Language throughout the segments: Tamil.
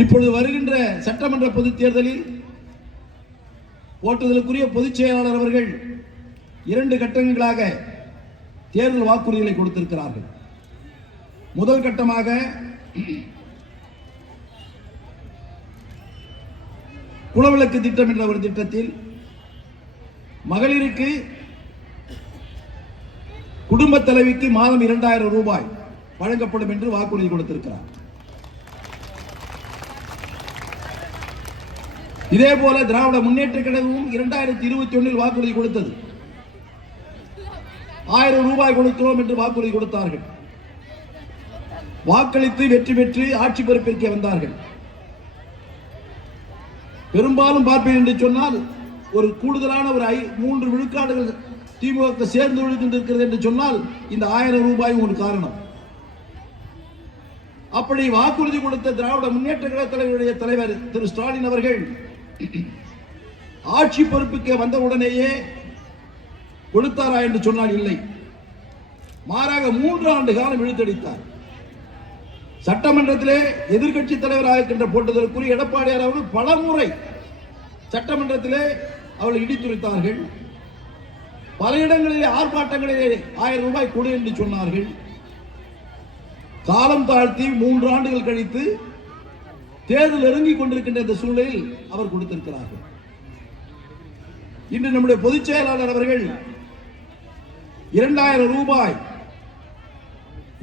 இப்பொழுது வருகின்ற சட்டமன்ற பொதுத் தேர்தலில் போற்றுதலுக்குரிய பொதுச் செயலாளர் அவர்கள் 2 கட்டங்களாக தேர்தல் வாக்குறுதிகளை கொடுத்திருக்கிறார்கள். முதல் கட்டமாக குலவிளக்கு திட்டம் என்ற ஒரு திட்டத்தில் மகளிருக்கு குடும்ப தலைவிக்கு மாதம் 2000 ரூபாய் வழங்கப்படும் என்று வாக்குறுதி கொடுத்திருக்கிறார். இதே போல திராவிட முன்னேற்ற கழகமும் 2021 வாக்குறுதி கொடுத்தது. 1000 ரூபாய் கொடுக்கிறோம் என்று வாக்குறுதி கொடுத்தார்கள். வாக்களித்து வெற்றி பெற்று ஆட்சி பொறுப்பிற்கு வந்தார்கள். பெரும்பாலும் பார்ப்பேன் என்று சொன்னால் ஒரு கூடுதலான ஒரு 3 விழுக்காடுகள் திமுக சேர்ந்து விழுக்கின்றிருக்கிறது என்று சொன்னால் இந்த 1000 ரூபாய் ஒரு காரணம். அப்படி வாக்குறுதி கொடுத்த திராவிட முன்னேற்ற கழக தலைவருடைய தலைவர் திரு ஸ்டாலின் அவர்கள் ஆட்சி பொறுப்புக்கு வந்தவுடனேயே கொடுத்தாரா என்று சொன்னால் இல்லை. மாறாக 3 ஆண்டு காலம் இழுத்தடித்தார். சட்டமன்றத்திலே எதிர்கட்சி தலைவராக இருக்கின்ற போட்டதற்குரிய எடப்பாடியார் அவர்கள் பல முறை சட்டமன்றத்திலே அவர்கள் இடித்துரைத்தார்கள். பல இடங்களிலே ஆர்ப்பாட்டங்களிலே 1000 ரூபாய் கொடு என்று சொன்னார்கள். காலம் தாழ்த்தி 3 ஆண்டுகள் கழித்து தேர்தல் நெருங்கிக் கொண்டிருக்கின்ற இந்த சூழலில் அவர் கொடுத்திருக்கிறார்கள். இன்று நம்முடைய பொதுச் செயலாளர் அவர்கள் 2000 ரூபாய்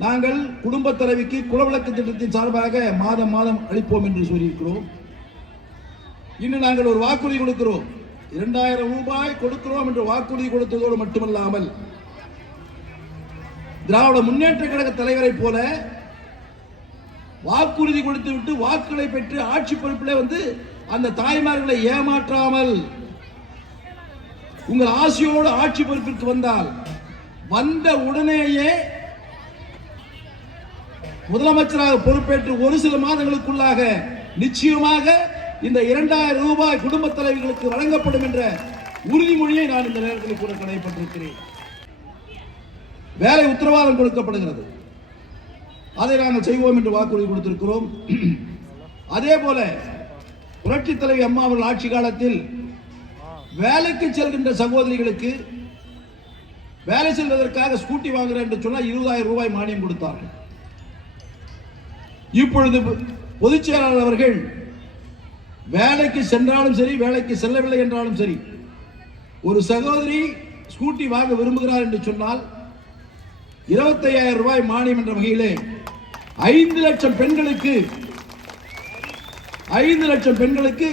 நாங்கள் குடும்ப தலைவிக்கு குலவிளக்கு திட்டத்தின் சார்பாக மாதம் மாதம் அளிப்போம் என்று சொல்லியிருக்கிறோம். இன்று நாங்கள் ஒரு வாக்குறுதி கொடுக்கிறோம். 2000 ரூபாய் கொடுக்கிறோம் என்று வாக்குறுதி கொடுத்ததோடு மட்டுமல்லாமல் திராவிட முன்னேற்ற கழக தலைவரை போல வாக்குறுதி கொடுத்து விட்டு வாக்குகளை பெற்று ஆட்சி பொறுப்பிலே வந்து அந்த தாய்மார்களை ஏமாற்றாமல் உங்கள் ஆசையோடு ஆட்சி பொறுப்பிற்கு வந்தால் வந்த உடனேயே முதலமைச்சராக பொறுப்பேற்று ஒரு சில மாதங்களுக்குள்ளாக நிச்சயமாக இந்த 2000 ரூபாய் குடும்ப தலைவிகளுக்கு வழங்கப்படும் என்ற உறுதிமொழியை நான் இந்த நேரத்தில் கூட கடைபிடித்திருக்கிறேன். வேலை உத்தரவாதம் கொடுக்கப்படுகிறது. அதை நாங்கள் செய்வோம் என்று வாக்குறுதி கொடுத்திருக்கிறோம். அதே போல புரட்சி தலைவி அம்மா அவர்கள் ஆட்சி காலத்தில் வேலைக்கு செல்கின்ற சகோதரிகளுக்கு வேலை செல்வதற்காக ஸ்கூட்டி வாங்குறேன் என்று சொன்னால் 20000 ரூபாய் மானியம் கொடுத்தார்கள். இப்பொழுது பொதுச் செயலாளர் அவர்கள் வேலைக்கு சென்றாலும் சரி, வேலைக்கு செல்லவில்லை என்றாலும் சரி, ஒரு சகோதரி ஸ்கூட்டி வாங்க விரும்புகிறார் என்று சொன்னால் 25000 ரூபாய் மானியம் என்ற வகையிலே 5 லட்சம் பெண்களுக்கு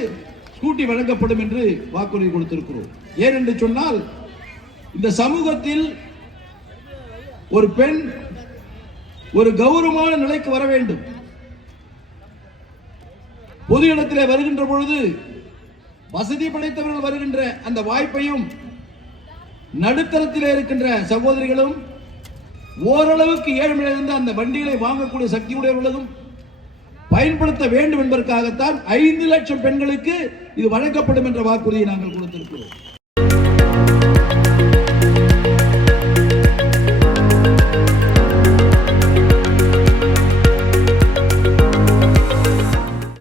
ஸ்கூட்டி வழங்கப்படும் என்று வாக்குறுதி கொடுத்திருக்கிறோம். ஏனென்று சொன்னால் இந்த சமூகத்தில் ஒரு பெண் ஒரு கௌரவமான நிலைக்கு வர வேண்டும். பொது இடத்திலே வருகின்ற பொழுது வசதி படைத்தவர்கள் வருகின்ற அந்த வாய்ப்பையும் நடுத்தரத்திலே இருக்கின்ற சகோதரிகளும் ஓரளவுக்கு ஏழ்மையிலிருந்து அந்த வண்டிகளை வாங்கக்கூடிய சக்தியுடையவர்களும் பயன்படுத்த வேண்டும் என்பதற்காகத்தான் 5 லட்சம் பெண்களுக்கு இது வழங்கப்படும் என்ற வாக்குறுதியை நாங்கள் கொடுத்திருக்கிறோம்.